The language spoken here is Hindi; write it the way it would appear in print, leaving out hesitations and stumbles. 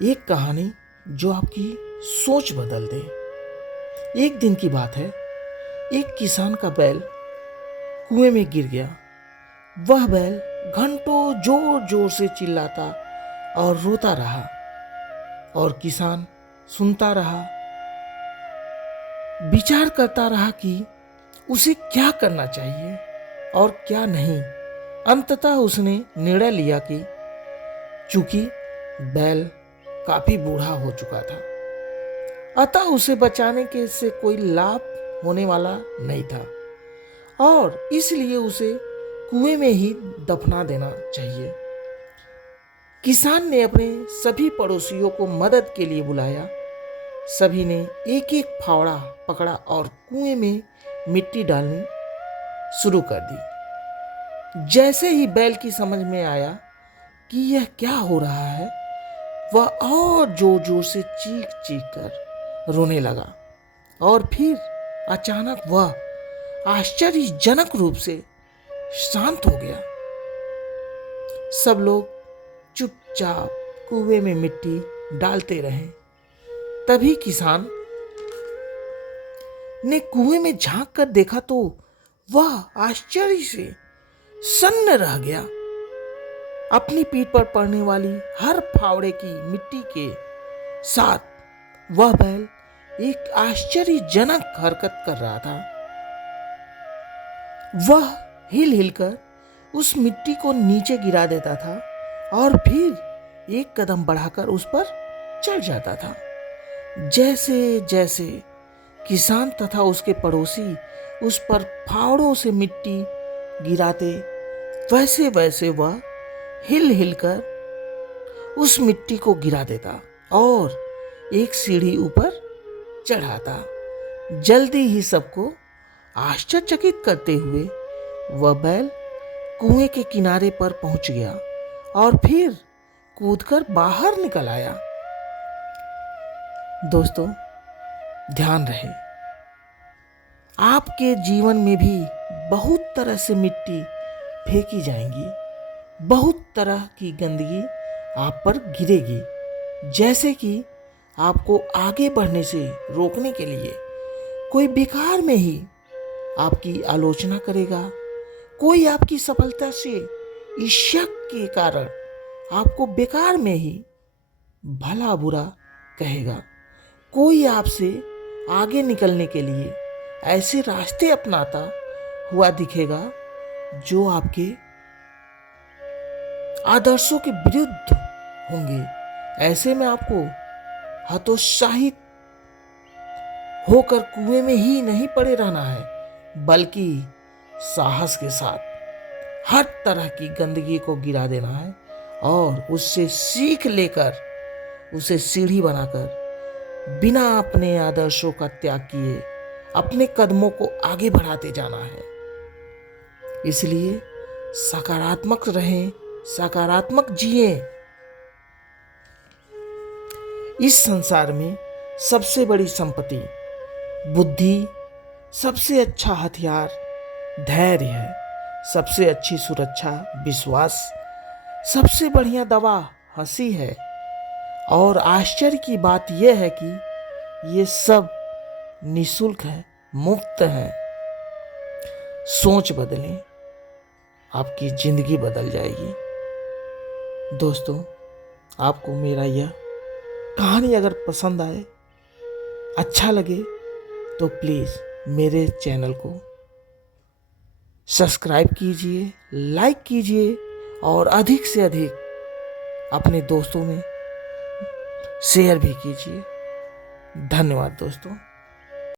एक कहानी जो आपकी सोच बदल दे। एक दिन की बात है, एक किसान का बैल कुएं में गिर गया। वह बैल घंटों जोर जोर से चिल्लाता और रोता रहा और किसान सुनता रहा, विचार करता रहा कि उसे क्या करना चाहिए और क्या नहीं। अंततः उसने निर्णय लिया कि चूंकि बैल काफी बूढ़ा हो चुका था, अतः उसे बचाने के से कोई लाभ होने वाला नहीं था और इसलिए उसे कुएं में ही दफना देना चाहिए। किसान ने अपने सभी पड़ोसियों को मदद के लिए बुलाया। सभी ने एक एक फावड़ा पकड़ा और कुएं में मिट्टी डालनी शुरू कर दी। जैसे ही बैल की समझ में आया कि यह क्या हो रहा है, वह और जोर जोर से चीख चीख कर रोने लगा और फिर अचानक वह आश्चर्यजनक रूप से शांत हो गया। सब लोग चुपचाप कुएं में मिट्टी डालते रहे। तभी किसान ने कुएं में झांक कर देखा तो वह आश्चर्य से सन्न रह गया। अपनी पीठ पर पड़ने वाली हर फावड़े की मिट्टी के साथ वह बैल एक आश्चर्यजनक हरकत कर रहा था। वह हिल हिलकर उस मिट्टी को नीचे गिरा देता था और फिर एक कदम बढ़ाकर उस पर चढ़ जाता था। जैसे जैसे किसान तथा उसके पड़ोसी उस पर फावड़ों से मिट्टी गिराते, वैसे वैसे वह हिल हिलकर उस मिट्टी को गिरा देता और एक सीढ़ी ऊपर चढ़ाता। जल्दी ही सबको आश्चर्यचकित करते हुए वह बैल कुएं के किनारे पर पहुंच गया और फिर कूदकर बाहर निकल आया। दोस्तों, ध्यान रहे, आपके जीवन में भी बहुत तरह से मिट्टी फेंकी जाएंगी, बहुत तरह की गंदगी आप पर गिरेगी। जैसे कि आपको आगे बढ़ने से रोकने के लिए कोई बेकार में ही आपकी आलोचना करेगा, कोई आपकी सफलता से ईर्ष्या के कारण आपको बेकार में ही भला बुरा कहेगा, कोई आपसे आगे निकलने के लिए ऐसे रास्ते अपनाता हुआ दिखेगा जो आपके आदर्शों के विरुद्ध होंगे। ऐसे में आपको हतोत्साहित होकर कुएं में ही नहीं पड़े रहना है, बल्कि साहस के साथ हर तरह की गंदगी को गिरा देना है और उससे सीख लेकर उसे सीढ़ी बनाकर बिना अपने आदर्शों का त्याग किए अपने कदमों को आगे बढ़ाते जाना है। इसलिए सकारात्मक रहें, सकारात्मक जिए। इस संसार में सबसे बड़ी संपत्ति बुद्धि, सबसे अच्छा हथियार धैर्य है, सबसे अच्छी सुरक्षा विश्वास, सबसे बढ़िया दवा हंसी है। और आश्चर्य की बात यह है कि ये सब निःशुल्क है, मुफ्त है। सोच बदलें, आपकी जिंदगी बदल जाएगी। दोस्तों, आपको मेरा यह कहानी अगर पसंद आए, अच्छा लगे, तो प्लीज़ मेरे चैनल को सब्सक्राइब कीजिए, लाइक कीजिए और अधिक से अधिक अपने दोस्तों में शेयर भी कीजिए। धन्यवाद दोस्तों।